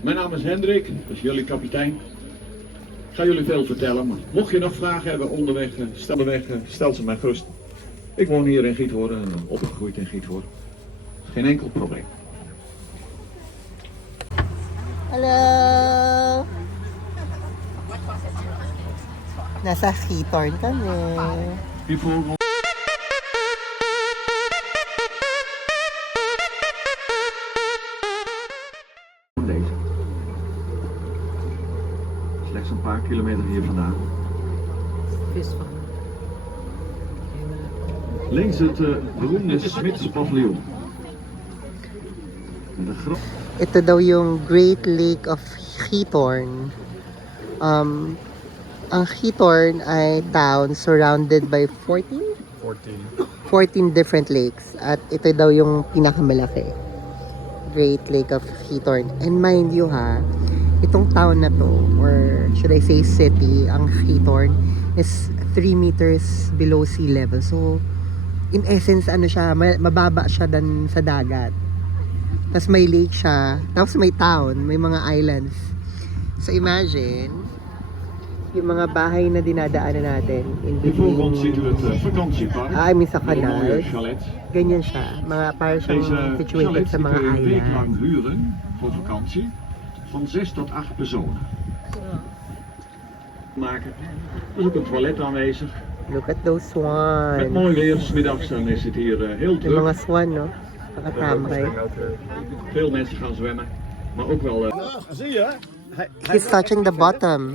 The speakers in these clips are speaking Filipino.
Mijn naam is Hendrik, dat is jullie kapitein. Ik ga jullie veel vertellen, maar mocht je nog vragen hebben onderweg, stel ze mij gerust. Ik woon hier in Giethoorn en opgegroeid in Giethoorn. Geen enkel probleem. Hello! Nasa Giethoorn kami. Hiervoor deze. Slechts een paar kilometer hier vandaan. Links het beroemde Smits paviljoen. De Ito daw yung Great Lake of Giethoorn. Ang Giethoorn ay town surrounded by 14 different lakes. At ito daw yung pinakamalaki. Great Lake of Giethoorn. And mind you ha, itong town na to, or should I say city, ang Giethoorn is 3 meters below sea level. So, in essence, ano siya, mababa siya dan sa dagat. Tapos may lake siya, tapos may town, may mga islands. So, imagine, yung mga bahay na dinadaanan natin in between, I mean sa kanal, ganyan siya, mga parang siyang situated sa mga island. huren voor vakantie van 6 tot 8 personen. Maken. Er is ook een toilet aanwezig. Look at those Met swans. mooi weer, 's middags dan is het hier heel Yung mga druk. swan, no? Nakatambay. Veel mensen gaan zwemmen, maar ook wel. Zie je? He's touching the bottom.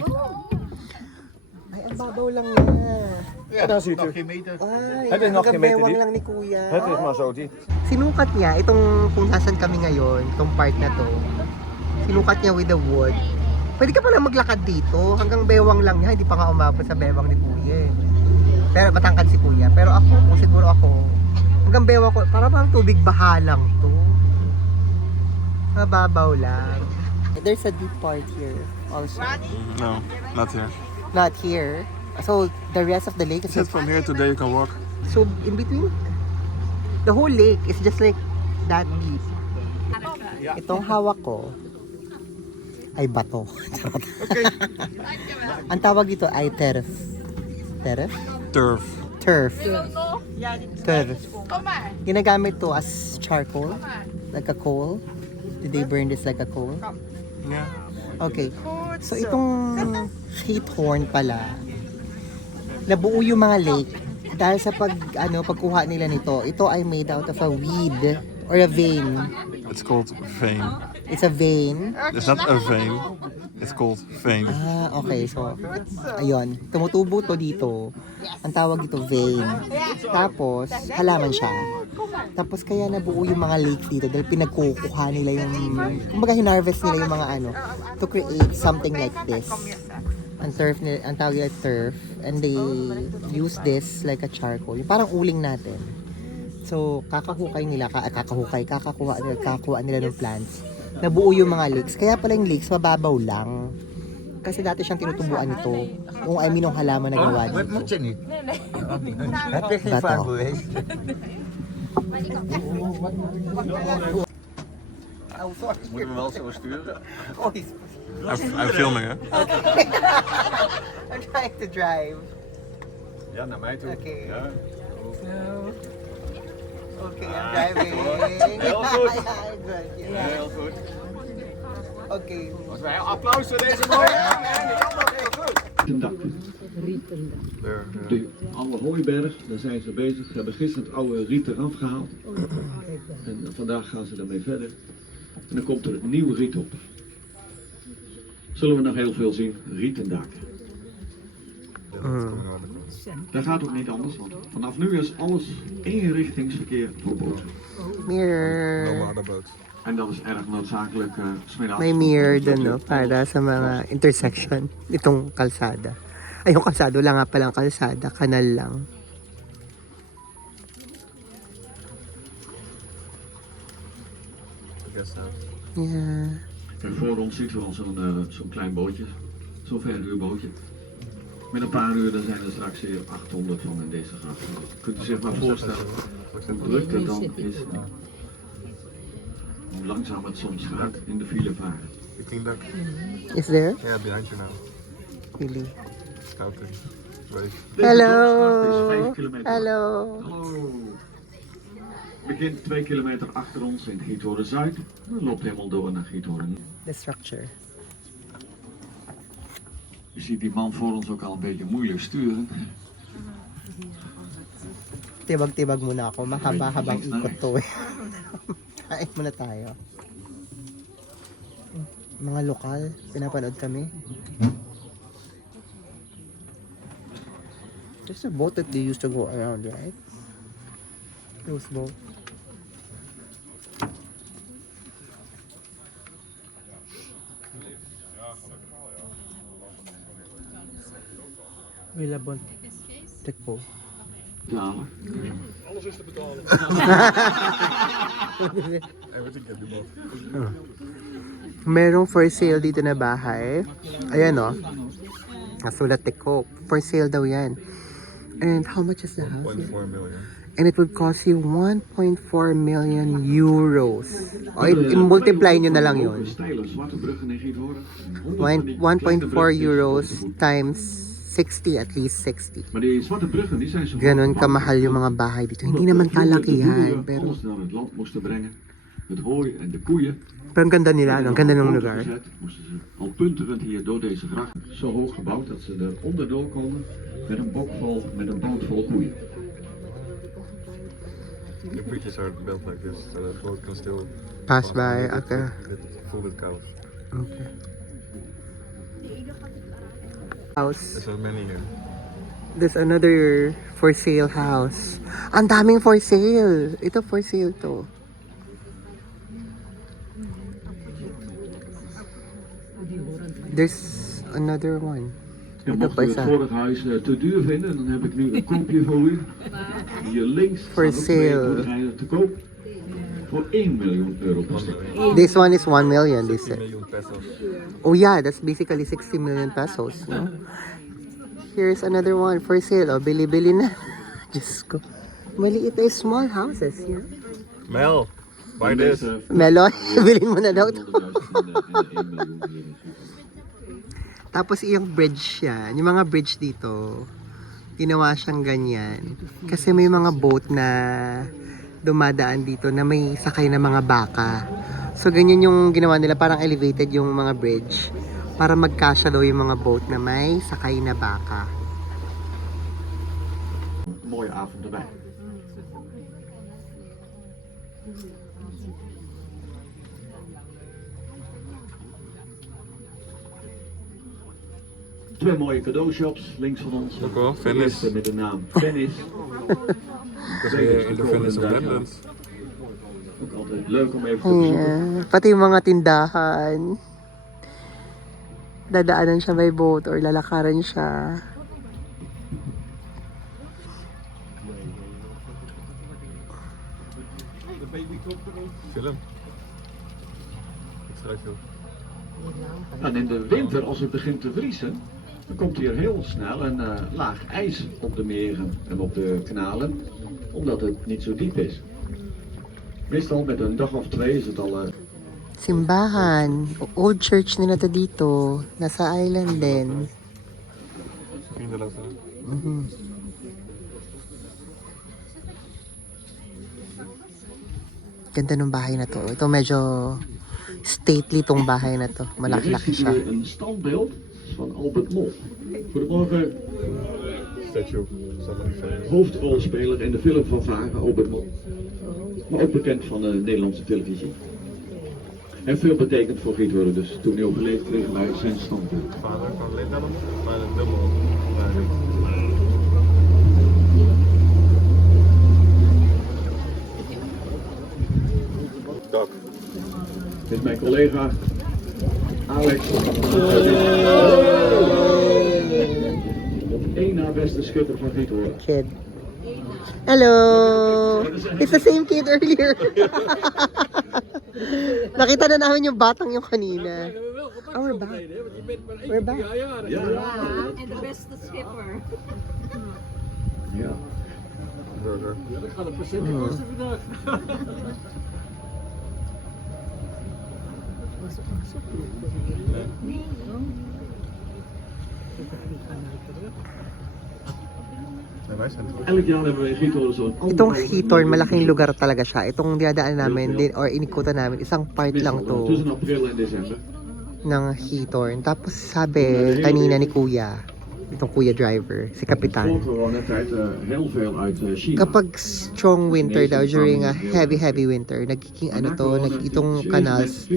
Ay, ang babaw lang niya. Ja, daar ziet u. Ay, Het is nog geen meter bewang diep. lang ni Kuya. Het is maar zo diep. Sinukat niya, itong kung nasan kami ngayon, itong part na to, sinukat niya with the wood. Pwede ka pala maglakad dito, hanggang bewang lang niya, hindi pa nga umabot sa bewang ni Kuya. Pero matangkad si Kuya. Pero ako, kung siguro ako, hanggang bewang ko, parang tubig baha lang to. Mababaw lang. There's a deep part here also. No, not here. Not here. So, the rest of the lake is Just from here to there you can walk. so in between. The whole lake is just like that deep. Itong hawak ko ay bato. Ang tawag dito ay turf. Turf? Turf. Turf. Turf. Ginagamit to as charcoal, like a coal. Did they burn this like a coal? Yeah. Okay. So itong Giethoorn pala, nabuo yung mga lake dahil sa pagkuha nila nito. Ito ay made out of a weed or a vein. It's called vein. It's a vein. It's not a vein. It's called vein. Ah, okay. So, ayun. Tumutubo to dito. Ang tawag dito vein. Tapos, halaman siya. Tapos, kaya nabuo yung mga lakes dito dahil pinagkukuha nila yung, kumbaga hinarvest nila yung mga to create something like this. Ang turf, ang tawag nila turf. And they use this like a charcoal. Yung parang uling natin. So, kakakuha nila ng plants. Nabuo yung mga lakes. Kaya pala yung lakes, mababaw lang. Kasi dati siyang tinutubuan nito. Kung I mean, yung halaman na gawa dito. Heb je geen Bato. vaart geweest? Oh, sorry. Moet je me wel zo sturen? Oh, he's... I'm filming, hè? I'm trying to drive. Ja, naar mij toe. Okay. Ja. Okay, I'm driving. Heel goed. Good, yeah. Heel goed. Okay. Applaus voor deze mooie. De oude Hooiberg, daar zijn ze bezig. Ze hebben gisteren het oude riet eraf gehaald. En vandaag gaan ze daarmee verder. En dan komt er een nieuw riet op. Zullen we nog heel veel zien? Rietendaken. Dat gaat ook niet anders, want vanaf nu is alles eenrichtingsverkeer verboden. Mirror. En dat is erg noodzakelijk 's middags. May mirror dun, no? Para sa mga intersection nitong kalsada. Ay, yung kalsada, wala nga palang kalsada. Kanal lang. Ja. En voor ons ziet u al zo'n klein bootje. Zo'n verhuurbootje. Met een paar uur dan zijn er straks weer 800 van in deze gracht. Kunt u zich maar voorstellen hoe druk het dan is. Hoe langzaam het soms gaat in de file varen. You cleaned up? Is there? Yeah, behind you now. Really? Scouting. Right. Hello! Dit is 5 kilometer. Hallo! Hallo. Begint 2 kilometer achter ons in Giethoorn Zuid. Dan loopt helemaal door naar Giethoorn. The structure. Je ziet die man voor ons ook al een beetje moeilijk sturen. Tibag-tibag muna ako. Mahaba-habang Links na ikot rechts. to eh. Kain muna tayo. Mga lokal, pinapanood kami. There's a boat that they used to go around, right? Those boat. Willabon. Tekpo. Betalen. Everything can be bought. Merong for sale dito na bahay. Ayan o. Nasulat Tekpo. For sale daw yan. And how much is the house? 1.4 million. And it would cost you 1.4 million euros. O, i-multiply nyo na lang yun. Steile zwarte bruggen in Giethoorn. 1.4 euros times 60, at least 60. Maar die zwarte bruggen die zijn zo. Ganon kamahal yung mga bahay dito. Hindi naman kalakihan, pero Alles naar het land moesten brengen. Het hooi en de koeien. ang ganda nila, no? Ang ganda ng Boten lugar. gezet, moesten ze al punterend hier door deze gracht. Zo hoog gebouwd dat ze er onderdoor konden met een boot vol koeien. The bridges are built like this, so that boat can still Pass by, okay. full with cows. Okay. House. There's so many here. There's another for sale house. Ang daming for sale. Ito for sale to. There's another one. Ja, Ito mocht pa u het isa. vorige huis te duur vinden, dan heb ik nu een koopje voor u. Hier links For staan ook twee sale. boerderijen te koop. Voor 1 miljoen euro per stuk. This one is 1 million, they said. Million pesos. Oh yeah, that's basically 60 million pesos, no? Here's another one for sale. Oh, bili-bili na. Diyos ko. Maliit na small houses here. Mel, buy En this. deze Melon, bilhin mo na daw to. 100.000 en 1 miljoen hier. Tapos yung bridge yan, yung mga bridge dito, ginawa siyang ganyan. Kasi may mga boat na dumadaan dito na may sakay na mga baka. So ganyan yung ginawa nila, parang elevated yung mga bridge para magkasya daw yung mga boat na may sakay na baka. Mooie avond erbij. Twee mooie cadeaushops links van ons. Ook wel, De Venice. eerste met de naam Venice. Because we're in the Venice of Netherlands. Ook altijd leuk om even te bezoeken. Ayan. Pati yung mga tindahan. Dadaanan siya by boat or lalakaran siya. Film. Ik schrijf veel. En in de winter, als het begint te vriezen, dan komt hier heel snel een laag ijs op de meren en op de kanalen, omdat het niet zo diep is. Meestal met een dag of 2 is het al. Simbahan. Old church nila to dito. Nasa island din. Vrienden laten. Ganda ng bahay na to. Ito medyo stately tong bahay na to. Hier Malaki-laki is siya. hier een standbeeld van Albert Mol. Goedemorgen, Statue of somebody famous. hoofdrolspeler in de film van Varen, Albert Mol. Maar ook bekend van de Nederlandse televisie. Hij heeft veel betekend voor Giethoorn, dus toen hij overleed kregen wij zijn standbeeld. Vader van Lindellen, maar een dubbel. Dag. Dit is mijn collega Alex. Op één na beste schipper van Giethoorn. Kid. Hello! It's the same kid earlier. Nakita na namin yung batang yung kanina. Oh, we're back. We're back. Ja. En de beste schipper. Ja. Burger. Elk jaar hebben we in Giethoorn zo'n Itong Giethoorn, malaking lugar talaga siya. Itong dinadaan namin din or inikutan namin, isang part lang to tussen april en december. ng Giethoorn. Tapos sabi kanina ni Kuya, itong Kuya driver, si Kapitan, Voor coronatijd heel veel uit China. kapag strong winter daw, during a heavy winter, nagiging ano to, itong canals,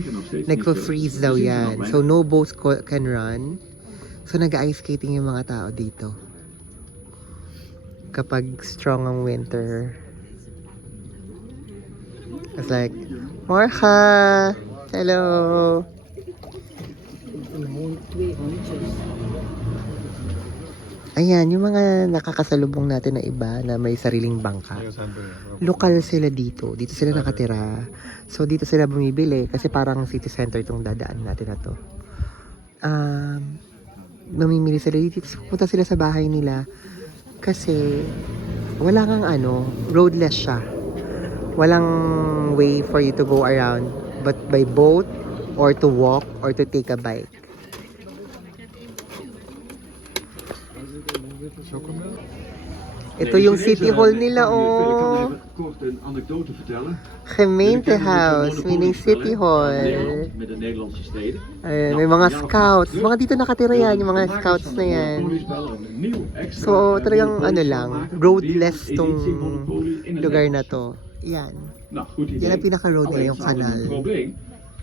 nagpo-freeze daw yan. So no boats can run. So nag-ice skating yung mga tao dito. Kapag strong ang winter. It's like, Morha! Hello! Ayan, yung mga nakakasalubong natin na iba na may sariling bangka. Lokal sila dito. Dito sila nakatira. So, dito sila bumibili kasi parang city center itong dadaan natin na to. Mamimili sila dito. Pupunta sila sa bahay nila kasi wala kang roadless siya. Walang way for you to go around but by boat or to walk or to take a bike. Ito yung city hall nila, Ik oh. kan even kort een anekdote vertellen. Gemeentehuis, meaning city hall. Met de Nederlandse steden. May mga scouts. Mga dito nakatira yan, yung mga scouts na yan. So, talagang lang, roadless tong lugar na to. Yan. Nou, goed idee. Yan ang pinaka-road nila, yung Alleen, ze hadden kanal. een probleem.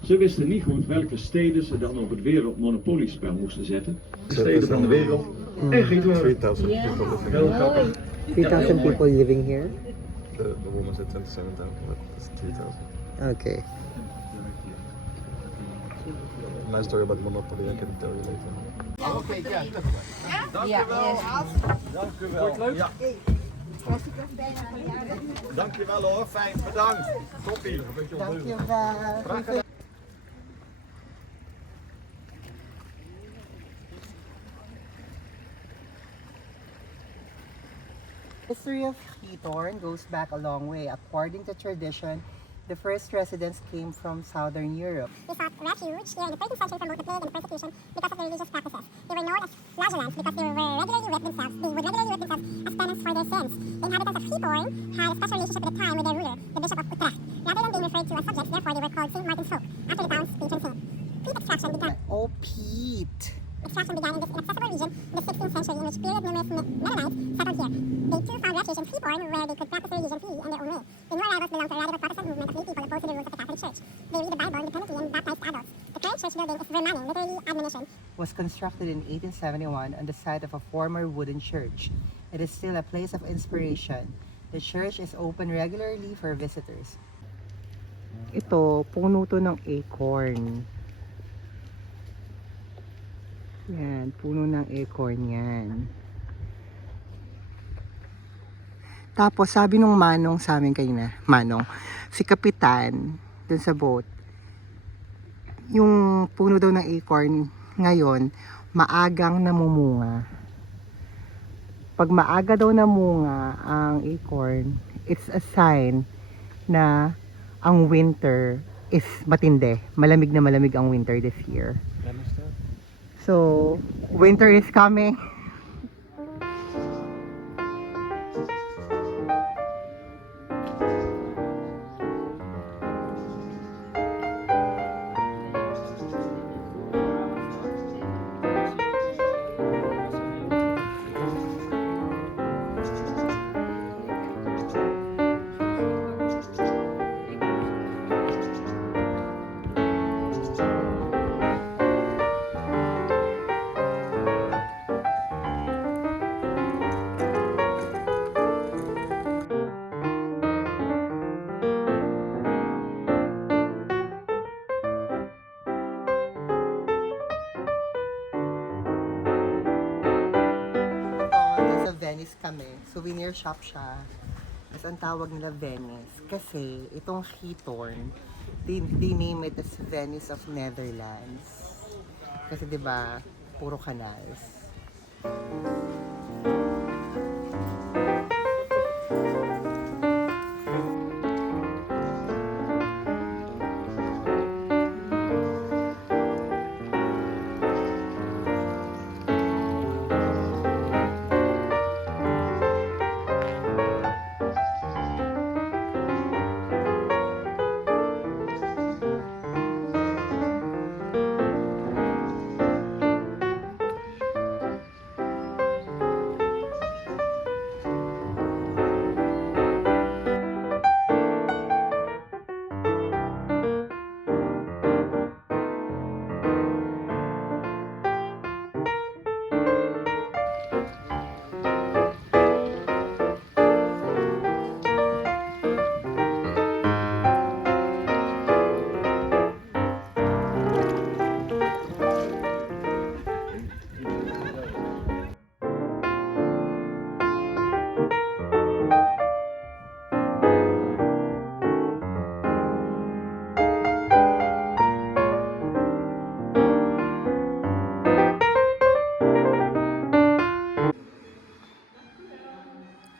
Ze wisten niet goed welke steden ze dan op het wereldmonopoliespel moesten zetten. De steden van de wereld. En Giethoorn. 3,000 people living Heel here. grappig. 3,000 people living here? The woman said 27,000, but it's 3,000. Okay. Nice story about Monopoly, I can tell you later. Dankjewel hoor, fijn, bedankt. Toppie. Dankjewel. History of Giethoorn goes back a long way. According to tradition, the first residents came from southern Europe. They sought refuge here in the 13th century from both the plague and persecution because of their religious practices. They were known as flagellants because they would regularly whip themselves as penance for their sins. The inhabitants of Giethoorn had a special relationship at the time with their ruler, the Bishop of Utrecht. Rather than being referred to as subjects, therefore they were called St. Martin's folk, after the town's patron saint. Peat extraction began. Oh, peat. Extraction began in this inaccessible region in the 16th century, in which period numerous Mennonites settled here. They too found refuge in Giethoorn, where they could practice their religion freely in their own way. The new arrivals belonged to a radical Protestant movement of lay people opposed to the rules of the Catholic Church. They read the Bible independently and baptized adults. The current church building is Vermaning, literally admonition. Was constructed in 1871 on the site of a former wooden church. It is still a place of inspiration. The church is open regularly for visitors. Ito, puno to ng acorn. Yan, puno ng acorn yan. Tapos sabi nung manong sa amin kanina, si Kapitan dun sa boat, yung puno daw ng acorn ngayon, maagang namumunga. Pag maaga daw namunga ang acorn, it's a sign na ang winter is matindi. Malamig na malamig ang winter this year. So, winter is coming. Venice kami. Souvenir shop siya. Mas ang tawag nila Venice. Kasi itong Giethoorn, they name it as Venice of Netherlands. Kasi 'di ba puro canals.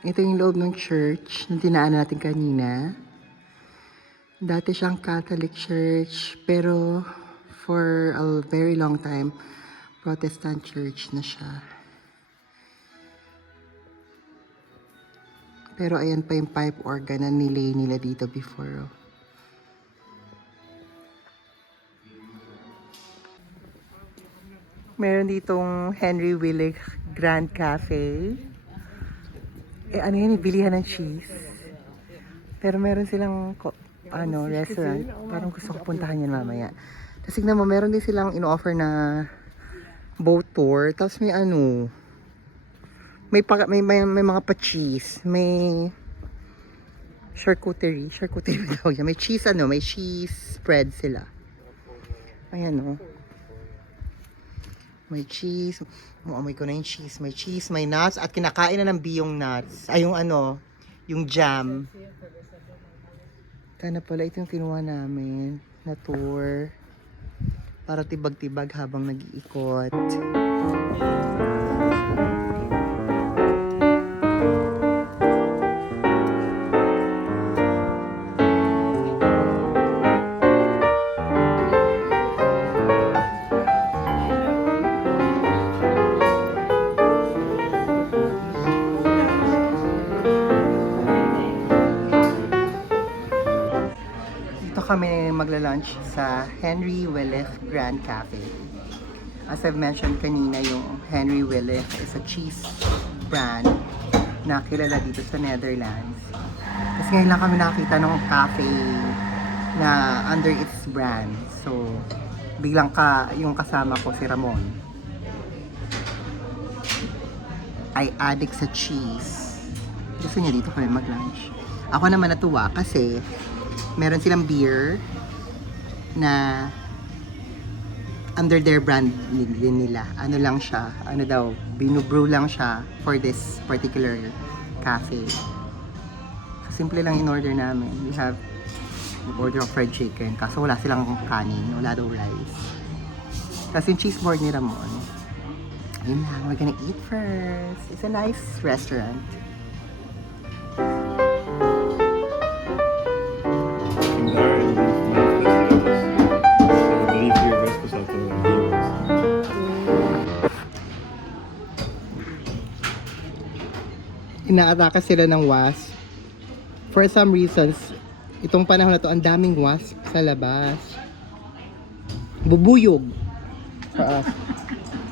Ito yung loob ng church na dinaan natin kanina. Dati siyang Catholic church, pero for a very long time, Protestant church na siya. Pero ayan pa yung pipe organ na nilay nila dito before. Meron ditong Henry Willig Grand Cafe. Ano yan, bilihan ng cheese. Pero meron silang restaurant. Parang gusto ko puntahan yan mamaya. Tapos tignan mo, meron din silang in-offer na boat tour. Tapos may may mga pa-cheese. May charcuterie. Charcuterie daw yan. May cheese may cheese spread sila. Ayan may cheese. Amoy ko na yung cheese. May cheese, may nuts. At kinakain na ng biyong nuts. Ay, yung jam. Kana pala ito yung kinuha namin na tour. Para tibag-tibag habang nag-iikot. Kami magla-lunch sa Henry Willig Grand Cafe. As I've mentioned kanina, yung Henry Willig is a cheese brand na kilala dito sa Netherlands. Kasi ngayon lang kami nakita ng cafe na under its brand. So, biglang yung kasama ko, si Ramon, ay addict sa cheese. Gusto niya dito kami mag-lunch. Ako naman natuwa kasi meron silang beer na under their brand din nila. Ano lang siya, binubrew lang siya for this particular cafe. So, simple lang in order namin. We have order of fried chicken, kaso wala silang kanin, wala daw rice. Kasi yung cheese board ni Ramon, yun lang, we're gonna eat first. It's a nice restaurant. Inaatake sila ng wasp. For some reasons, itong panahon na to, ang daming wasp sa labas. Bubuyog.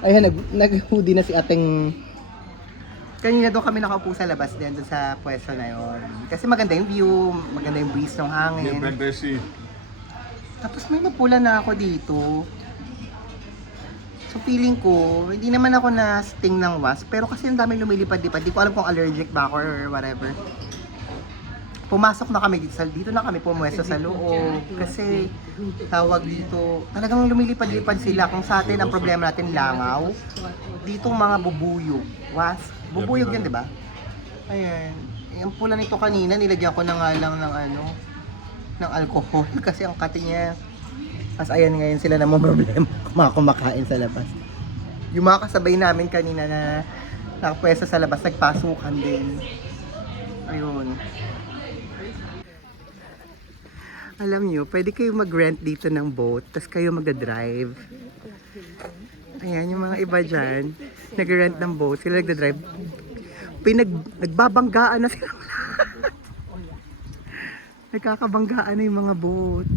Ayan, nag-hoodie na si ating... Kanina doon kami nakaupo sa labas din, doon sa pwesto na yon. Kasi maganda yung view, maganda yung breeze ng hangin. Tapos may mapula na ako dito. So feeling ko, hindi naman ako na sting ng wasp, pero kasi ang daming lumilipad-lipad. Di ko alam kung allergic ba ako or whatever. Pumasok na kami dito na kami pumwesto sa loob. Kasi tawag dito, talagang lumilipad-lipad sila. Kung sa atin ang problema natin langaw, ditong mga bubuyog, wasp. Bubuyog yan, di ba? Ayan. Yung pula nito kanina, nilagyan ko na nga lang ng alcohol kasi ang kati niya. As ayan ngayon sila na mga problema mga kumakain sa labas. Yung mga kasabay namin kanina na nakapwesto sa labas, nagpasukan din. Ayun. Alam nyo, pwede kayo mag-rent dito ng boat, tapos kayo magdadrive. Ayan, yung mga iba dyan, nag-rent ng boat, sila nagdadrive. Nagbabanggaan na sila. Nagkakabanggaan na yung mga boat.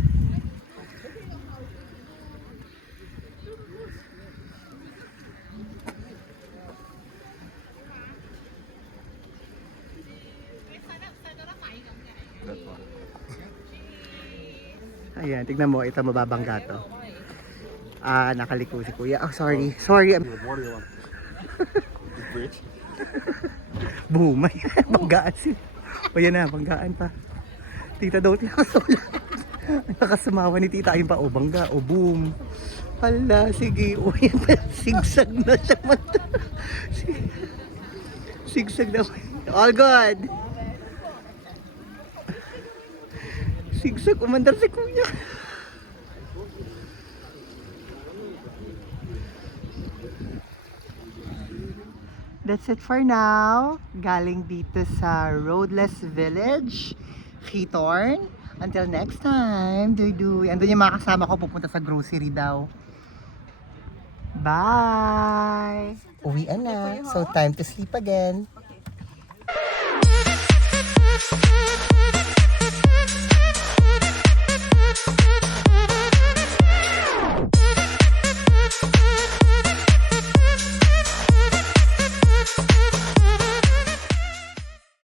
Ayan, tignan mo, ito mababangga to. Nakaliko si Kuya. Oh, sorry. Sorry. Boom. Banggaan siya. O yan na, banggaan pa. Tita daw tinakasola. Nakasamawa ni tita. Ayun pa, o bangga, o boom. Hala, sige. O yan pa, sigsag na siya mata. Sigsag na. All good. Sigsag, umandar si Kuya. That's it for now. Galing dito sa Roadless Village, Khitorn. Until next time, duy-duy. Andun yung mga kasama ko pupunta sa grocery daw. Bye! Uwian na. So time to sleep again.